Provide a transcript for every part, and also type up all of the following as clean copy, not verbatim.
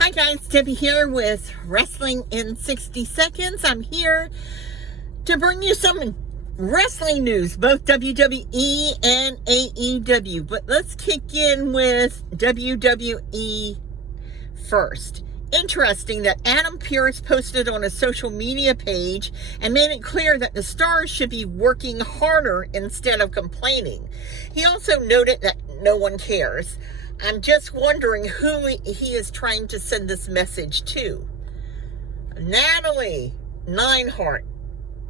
Hi guys, Debbie here with Wrestling in 60 Seconds. I'm here to bring you some wrestling news, both WWE and AEW. But let's kick in with WWE first. Interesting that Adam Pearce posted on a social media page and made it clear that the stars should be working harder instead of complaining. He also noted that no one cares. I'm just wondering who he is trying to send this message to. Nattie,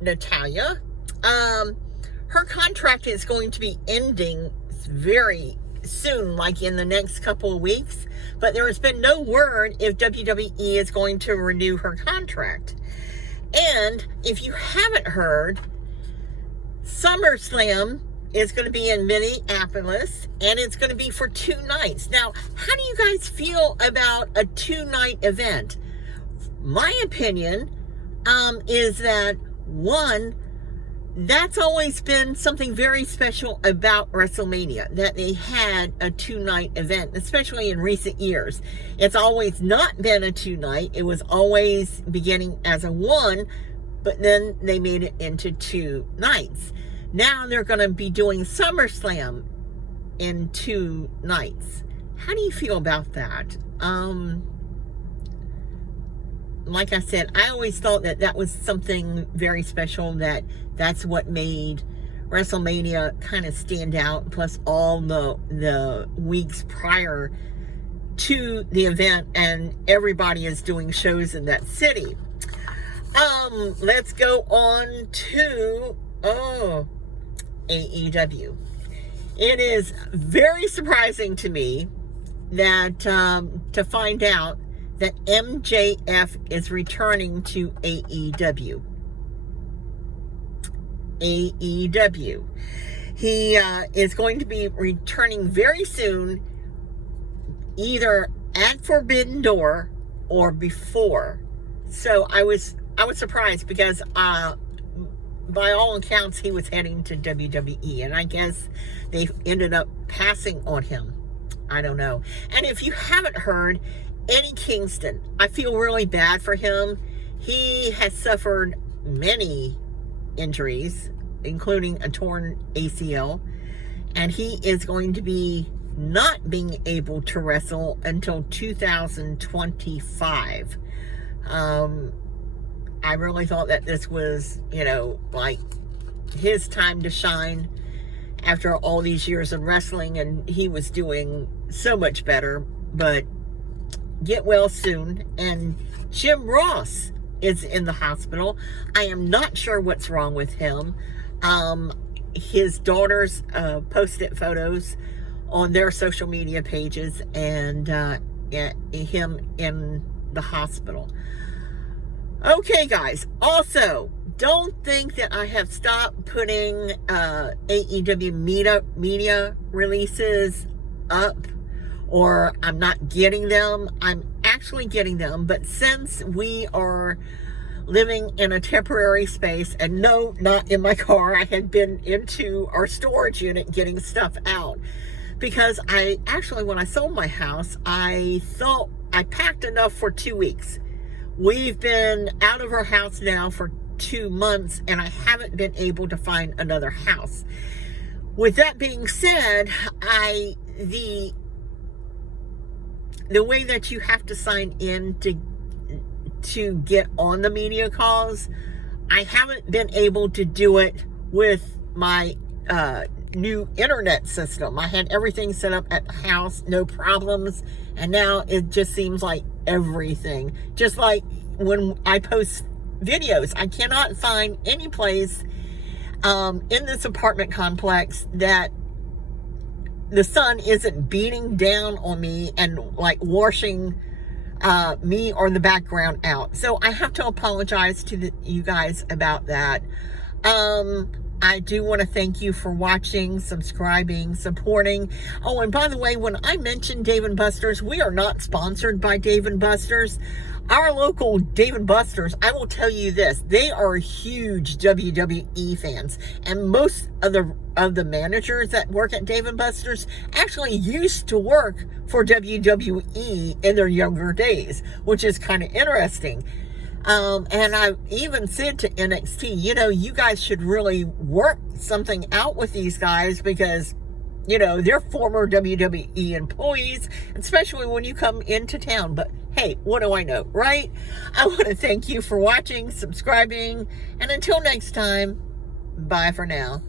Natalia, her contract is going to be ending very soon, like in the next couple of weeks, but there has been no word if WWE is going to renew her contract. And if you haven't heard, SummerSlam is going to be in Minneapolis, and it's going to be for 2 nights. Now, how do you guys feel about a 2-night event? My opinion is that, one, that's always been something very special about WrestleMania, that they had a 2-night event, especially in recent years. It's always not been a 2-night. It was always beginning as a 1, but then they made it into 2 nights. Now they're going to be doing SummerSlam in 2 nights. How do you feel about that? Like I said, I always thought that that was something very special, that's what made WrestleMania kind of stand out, plus all the weeks prior to the event, and everybody is doing shows in that city. Let's go on to AEW. It is very surprising to me that to find out that MJF is returning to AEW. He is going to be returning very soon, either at Forbidden Door or before. So I was surprised because by all accounts, he was heading to WWE, and I guess they ended up passing on him. I don't know. And if you haven't heard, Eddie Kingston, I feel really bad for him. He has suffered many injuries, including a torn ACL, and he is going to be not being able to wrestle until 2025. I really thought that this was, like his time to shine after all these years of wrestling, and he was doing so much better, but get well soon. And Jim Ross is in the hospital. I am not sure what's wrong with him. His daughters posted photos on their social media pages, and him in the hospital. Okay, guys, also, don't think that I have stopped putting AEW media releases up, or I'm not getting them. I'm actually getting them, but since we are living in a temporary space, and no, not in my car, I had been into our storage unit getting stuff out, because when I sold my house, I thought I packed enough for 2 weeks. We've been out of our house now for 2 months, and I haven't been able to find another house. With that being said, the way that you have to sign in to get on the media calls, I haven't been able to do it with my new internet system. I had everything set up at the house, no problems, and now it just seems like everything, just like when I post videos, I cannot find any place in this apartment complex that the sun isn't beating down on me and like washing me or the background out. So I have to apologize to you guys about that. I do want to thank you for watching, subscribing, supporting. Oh, and by the way, when I mentioned Dave & Buster's, we are not sponsored by Dave & Buster's. our local Dave & Buster's, I will tell you this, they are huge WWE fans, and most of the managers that work at Dave & Buster's actually used to work for WWE in their younger days, which is kind of interesting. And I even said to NXT, you know, you guys should really work something out with these guys, because you know, they're former WWE employees, especially when you come into town. But hey, what do I know, right? I want to thank you for watching, subscribing, and until next time, bye for now.